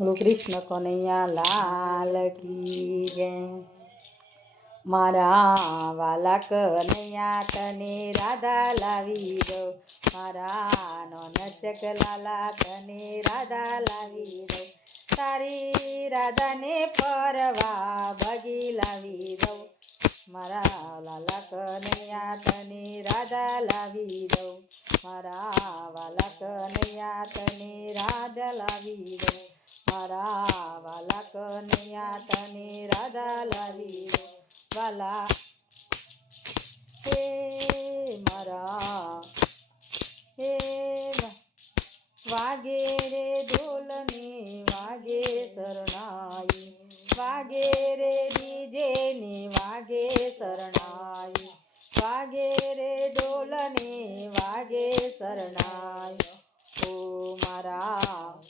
બોલો કૃષ્ણ કનૈયા લાલ કી જય. મારા વાલા કનૈયા તને રાધા લાવી દો મારા નોનચક લાલા તને રાધા લાવી દો તારી રાધાને પરવા ભગી લાવી દો મારા લાલા કનૈયા તને રાધા લાવી દો મારા વાલા કનૈયા તને રાધા લાવી દઉં. મારા વાલા કનૈયા તને રાધા લાવી વાલા, હે મારા, હે વાગે રે ઢોલની, વાગે શરણાઈ. વાગે રે ડીજે ને વાગે શરણાઈ. વાગે રે ઢોલની, વાગે શરણાઈ. ઓ મારા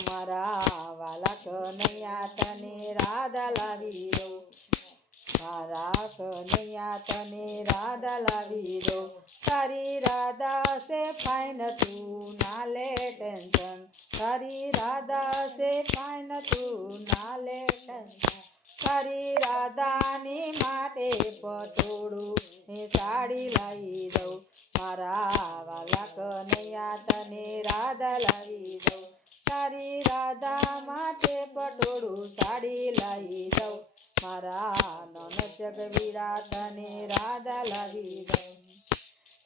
મારા વાલા કનૈયા તને રાધા લાવી મારા કનૈયા તને રાધા લાવી દો તારી રાધા સે ફાઇન તું ના લે રાધા સે ફાઇન તું ના લે ટેન્શન તારી રાધાની માટે સાડી લાવી દઉં મારા વાલા કનૈયા તને રાધા લાવી દઉં તારી રાધા માટે પટોળું સાડી લાવી દઉં મારા નન જગવીરા તને રાધા લાવી દઉં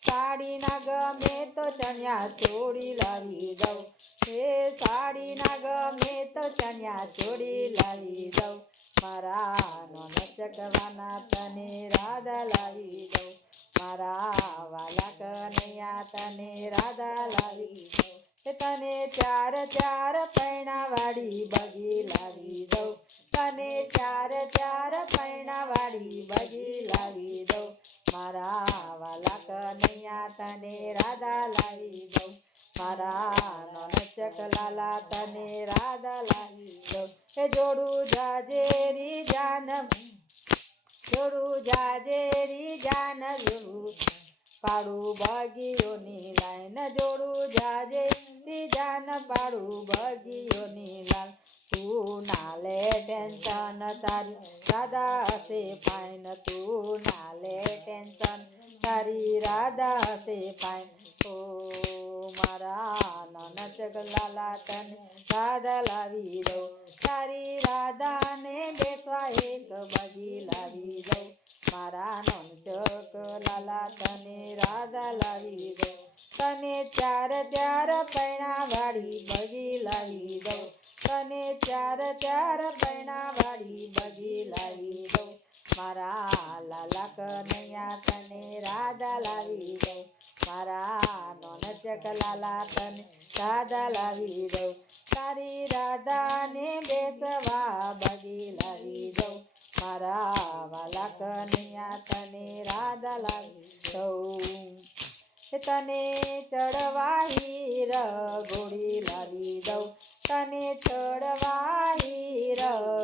સાડી ના ગમે તો ચણ્યા ચોડી લાવી દઉં હે સાડી ના ગમે તો ચણ્યા ચોડી લાવી દઉં મારા નન જગવાના તને રાધા લાવી દઉં મારા વાલા કનૈયા તને રાધા લાવી દઉં તને ચાર ચાર પૈણાવાળી બગી લાવી દઉં. તને ચાર ચાર પૈણાવાળી બગી લાવી દઉં. મારા વાલા કનૈયા તને રાધા લાવી દઉં. મારા નોનચક લાલા તને રાધા લાવી દઉં. એ જોડું જાજેરી જાનમ જોડું જાજેરી જાન પાડું બગીઓની લાઈન જોડું જાજે. જાન પાડું બગીઓની લાલ. તું ના લે ટેન્શન તારી. રાધા હશે ફાઈન તું ના લે ટેન્શન તારી. રાધા હશે ફાઈન ઓ મારા નાના ચગલાલા તને રાધા લાવી દઉં. તારી રાધાને બેસવા એક બગી લાવી દઉં. મારા નોન ચક લાલા તને રાધા લાવી દો તને ચાર ચાર પૈણા વાળી બગી લાવી દો તને ચાર ચાર પૈણા વાળી બગી લાવી દો મારા લાલા કનૈયા તને રાધા લાવી દો મારા નોન ચક લાલા તને રાધા લાવી દો તારી રાધાને બેસવા તને ચડવાહી હીર ગોળી લાવી દઉં. તને ચડવાહી હીર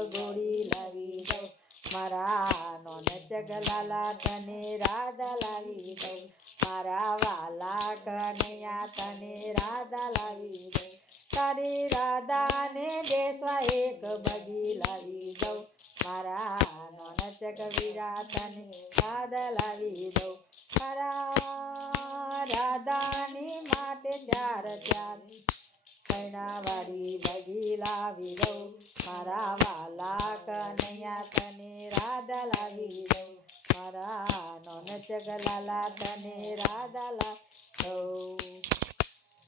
ગોળી લાવી દઉં. મારા નોન જગલાલા તને રાધા લાવી દઉં. મારા વાલા કનૈયા તને રાધા લાવી દઉં. તારી રાધાને બેસવા એક બગી લાવી દઉં. મારા નોન જગવીરા તને રાધા લાવી દઉં. મારા રાધાની માટે ચાર ચાર કૈણાવાળી બગી લાવી દઉં મારા વાલા કનૈયા તને રાધા લાવી દઉં મારા નોન ચગલાલા તને રાધા લાવી દઉં